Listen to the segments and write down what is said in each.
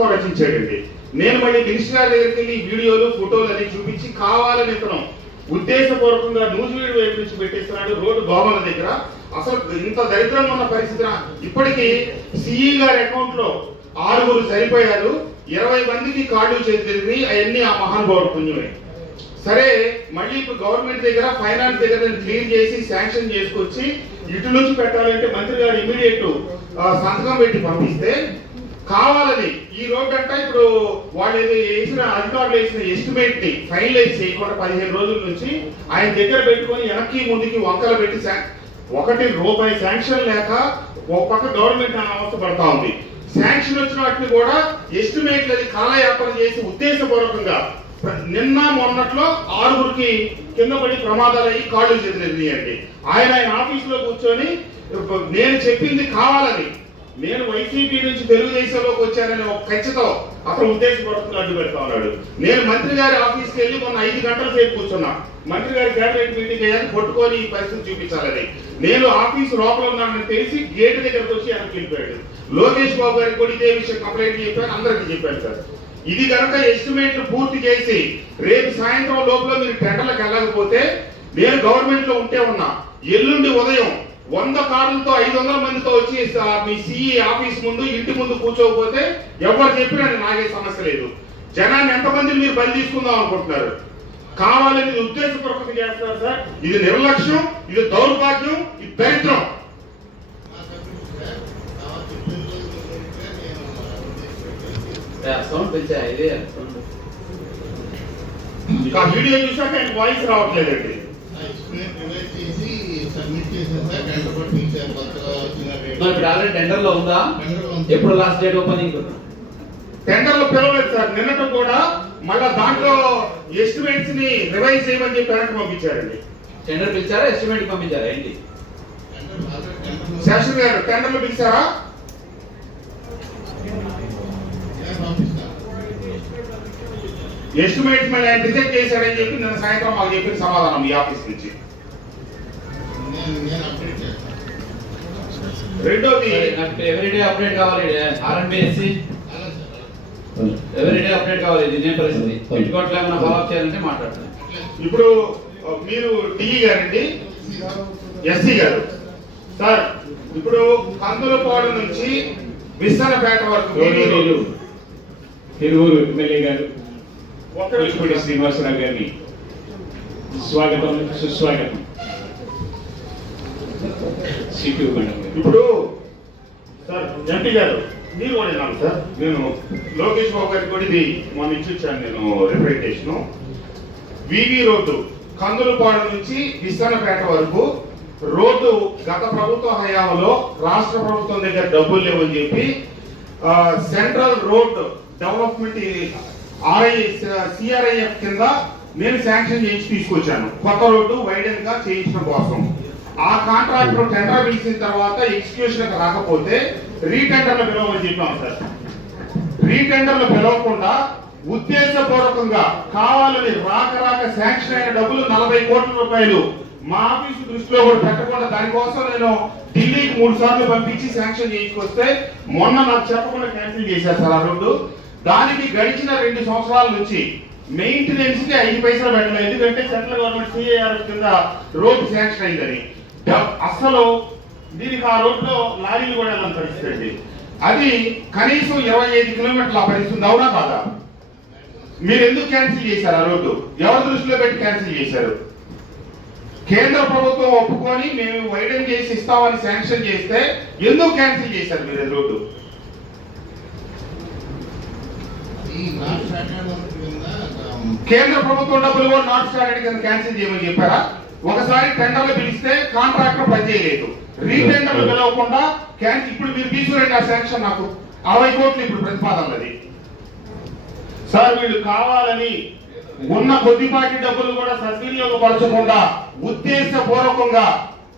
పథకం రచించాడండి నేను మళ్ళీ మినిస్టర్ దగ్గరికి వెళ్ళి వీడియోలు ఫోటోలు అన్ని చూపించి కావాలని ఇతను ఉద్దేశపూర్వకంగా న్యూస్ వీడియో వైపు నుంచి పెట్టిస్తున్నాడు రోడ్డు దోమల దగ్గర. అసలు ఇంత దరిద్రంగా ఉన్న పరిస్థితి ఇప్పటికీ సిఈ గారి అకౌంట్లో ఆరుగురు సరిపోయారు. ఇరవై మందికి కార్డు చేసి అవన్నీ ఆ మహానుభావుడు పుణ్యమే. సరే మళ్ళీ ఇప్పుడు గవర్నమెంట్ దగ్గర ఫైనాన్స్ దగ్గర క్లీన్ క్లియర్ చేసి శాంక్షన్ చేసుకొచ్చి ఇటు నుంచి పెట్టాలంటే మంత్రి గారు ఇమీడియట్ సంతకం పెట్టి పంపిస్తే కావాలని ఈ రోడ్డు అంట ఇప్పుడు వాళ్ళు ఏదో వేసిన అధికారులు వేసిన ఎస్టిమేట్ని ఫైనలైజ్ చేయకుండా పదిహేను రోజుల నుంచి ఆయన దగ్గర పెట్టుకొని వెనక్కి ముందుకి వంకలు పెట్టి ఒకటి రూపాయి శాంక్షన్ లేక ఒక పక్క గవర్నమెంట్ అవస్థ పడతా ఉంది. శాంక్షన్ వచ్చిన వాటిని కూడా ఎస్టిమేట్లు అది కాలయాపన చేసి ఉద్దేశపూర్వకంగా నిన్న మొన్నట్లో ఆరుగురికి కింద పడి ప్రమాదాలు అయ్యి కాళ్ళు అండి ఆయన ఆయన ఆఫీసులో కూర్చొని నేను చెప్పింది కావాలని నేను వైసీపీ నుంచి తెలుగుదేశంలోకి వచ్చానని ఒక ఖచ్చితో అక్కడ ఉద్దేశపూర్వకంగా అడ్డు పెడతా ఉన్నాడు. నేను మంత్రి గారి ఆఫీస్కి వెళ్ళి మొన్న ఐదు గంటల సేపు కూర్చున్నా. మంత్రి గారి క్యాబినెట్ మీటింగ్ అయ్యాక కొట్టుకొని ఈ పరిస్థితి చూపించాలని. నేను ఆఫీస్ లోపల ఉన్నానని తెలిసి గేట్ దగ్గరకు వచ్చి ఆయనకి వెళ్ళిపోయాడు లోకేష్ బాబు గారికి కూడా ఇదే విషయం కంప్లైంట్ చెప్పాను అందరికీ చెప్పాను సార్. ఇది కనుక ఎస్టిమేట్లు పూర్తి చేసి రేపు సాయంత్రం లోపల మీరు టెండర్లకు వెళ్ళకపోతే నేను గవర్నమెంట్లో ఉంటే ఉన్నా. ఎల్లుండి ఉదయం వంద కార్లతో ఐదు వందల మందితో వచ్చి మీ సిఈ ఆఫీస్ ముందు ఇంటి ముందు కూర్చోకపోతే ఎవరు చెప్పినా నాకే సమస్య లేదు. జనాన్ని ఎంతమందిని మీరు బలి తీసుకుందాం అనుకుంటున్నారు? కావాలని ఇది ఉద్దేశపూర్వకంగా చేస్తారు సార్. ఇది నిర్లక్ష్యం ఇది దౌర్భాగ్యం ఇది దరిద్రం. సౌండ్ పెంచా ఇది సౌండ్ ఇక ఆ వీడియో చూసాక వాయిస్ రావట్లేదండి. మరి ఇప్పుడు ఆల్రెడీ టెండర్లో ఉందా? ఎప్పుడు లాస్ట్ డేట్ ఓపెనింగ్? టెండర్లు పిలవలేదు సార్. నిన్నటి కూడా మళ్ళా దాంట్లో ఎస్టిమేట్స్ని రివైజ్ చేయమని చెప్పి పంపించారండి. టెండర్ పిలిచారా? ఎస్టిమేట్ పంపించారా? ఏంటి? శాస్త్రి గారు టెండర్లు పిలిచారా? ఎస్టిమేట్స్ మళ్ళీ ఆయన రిజెక్ట్ చేశారని చెప్పి నిన్న సాయంత్రం మాకు చెప్పిన సమాధానం ఈ ఆఫీస్ నుంచి. రెండోది. నాకు ఎవ్రీడే అప్డేట్ కావాలి? ఆర్ఎన్బిఎస్సి ఎవ్రీడే అప్డేట్ కావాలి? ఇది ఇదే పరిస్థితి. పెట్టుకోవట్లే ఏమైనా ఫాలో అప్ చేయాలంటే మాట్లాడతాను. ఇప్పుడు మీరు డిఈ గారండి. ఎస్సీ గారు. సార్ ఇప్పుడు కందులపాడు నుంచి విస్తరపేట వరకు తిరువూరు ఎమ్మెల్యే గారు. ఒక్క వెలుగుపూడి నిమిషం. శ్రీనివాసరావు గారిని. స్వాగతం సుస్వాగతం. సిపిఓ మేడం గారు. ఇప్పుడు సార్ ఎంపీ గారు మీరు కూడా విన్నాను సార్. నేను లోకేష్ బాబు గారికి కూడా ఇది మొన్న ఇచ్చి వచ్చాను నేను రిప్రజెంటేషన్ వివి రోడ్డు కందులపాడు నుంచి విస్తన్నపేట వరకు రోడ్డు గత ప్రభుత్వ హయాంలో రాష్ట్ర ప్రభుత్వం దగ్గర డబ్బులు లేవని చెప్పి central road development RI CRIF కింద నేను శాంక్షన్ చేయించి తీసుకొచ్చాను. కొత్త రోడ్డు వైడెన్గా చేయించడం కోసం. ఆ కాంట్రాక్టర్ టెండర్ పిలిచిన తర్వాత ఎగ్జిక్యూషన్ రాకపోతే రీటెండర్లు పిలవమని చెప్పాం సార్. రీటెండర్లు పిలవకుండా ఉద్దేశపూర్వకంగా కావాలని రాక రాక శాంక్షన్ అయిన డబ్బులు నలభై కోట్ల రూపాయలు మా ఆఫీసు దృష్టిలో కూడా పెట్టకుండా దానికోసం నేను ఢిల్లీకి మూడు సార్లు పంపించి శాంక్షన్ చేయించుకొస్తే మొన్న నాకు చెప్పకుండా క్యాన్సిల్ చేశారు సార్ ఆ రోడ్డు దానికి గడిచిన రెండు సంవత్సరాల నుంచి మెయింటెనెన్స్కి ఐదు పైసలు పెట్టలేదు. ఎందుకంటే సెంట్రల్ గవర్నమెంట్ సిఐఆర్ కింద రోడ్డు శాంక్షన్ అయిందని. అసలు దీనికి ఆ రోడ్లో లారీలు కూడా పరిస్థితి అది కనీసం ఇరవై ఐదు కిలోమీటర్ల పరిస్థితి అవునా కాదా? మీరు ఎందుకు క్యాన్సిల్ చేశారు ఆ రోడ్డు? ఎవరి దృష్టిలో పెట్టి క్యాన్సిల్ చేశారు? కేంద్ర ప్రభుత్వం ఒప్పుకొని మేము వైడెన్ చేసి ఇస్తామని శాంక్షన్ చేస్తే ఎందుకు క్యాన్సిల్ చేశారు మీరు రోడ్డు? కేంద్ర ప్రభుత్వం డబ్బులు కూడా నాట్ స్టార్టెడ్ కింద క్యాన్సిల్ చేయమని చెప్పారా? ఒకసారి టెండర్లు పిలిస్తే కాంట్రాక్టర్ పనిచేయలేదు రీటెండర్లు పిలవకుండా క్యాన్సిల్ ఇప్పుడు మీరు తీసుకురండి ఆ శాంక్షన్ నాకు. అరవై కోట్లు ఇప్పుడు ప్రతిపాదనది సార్ వీళ్ళు కావాలని ఉన్న కొద్దిపాటి డబ్బులు కూడా సద్వినియోగపరచకుండా ఉద్దేశపూర్వకంగా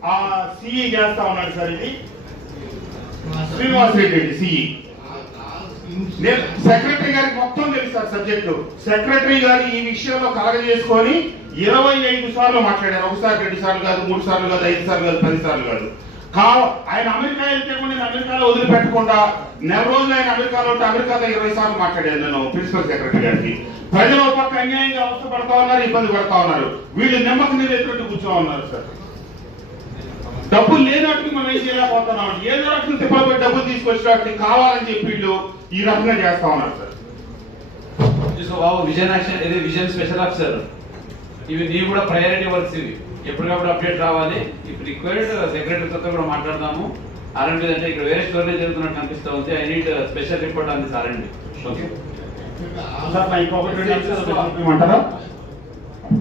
ఆ సిఈ చేస్తా ఉన్నాడు సార్ ఇది. శ్రీనివాస్ రెడ్డి అండి సిఈ సెక్రటరీ గారికి మొత్తం తెలుసు సార్ సబ్జెక్టు సెక్రటరీ గారు ఈ విషయంలో కలగజేసుకొని ఇరవై ఐదు సార్లు మాట్లాడారు ఒకసారి రెండు సార్లు కాదు మూడు సార్లు కాదు ఐదు సార్లు కాదు పది సార్లు కాదు. కావ ఆయన అమెరికా వెళ్తే కూడా నేను అమెరికాలో వదిలిపెట్టకుండా నెల రోజులు ఆయన అమెరికాలో ఉంటే అమెరికాలో ఇరవై సార్లు మాట్లాడాను నేను ప్రిన్సిపల్ సెక్రటరీ గారికి. ప్రజలు ఒక పక్క అన్యాయంగా అవసరపడతా ఉన్నారు ఇబ్బంది పడతా ఉన్నారు. వీళ్ళు నిమ్మకు నీరు ఎత్తుకుంటూ కూర్చో ఉన్నారు సార్. డబ్బులు లేనట్టుకు మనం ఏం చేయలేకపోతున్నాం. ఏదో రకంగా తిప్పలు డబ్బులు తీసుకొచ్చినట్టు కావాలని చెప్పి వీళ్ళు ఈ రకంగా చేస్తా ఉన్నారు సార్. చూసుకో బాబు vision action vision special officer. ఇవి నీ కూడా ప్రయారిటీ వర్క్స్ ఇవి ఎప్పటికప్పుడు అప్డేట్ రావాలి. ఇప్పుడు రిక్వైర్డ్ సెక్రటరీతో కూడా మాట్లాడదాము. ఆర్ఎండి అంటే ఇక్కడ వేరే స్టోరేజ్ జరుగుతున్నట్టు కనిపిస్తూ ఉంది. I need special report on this RMD okay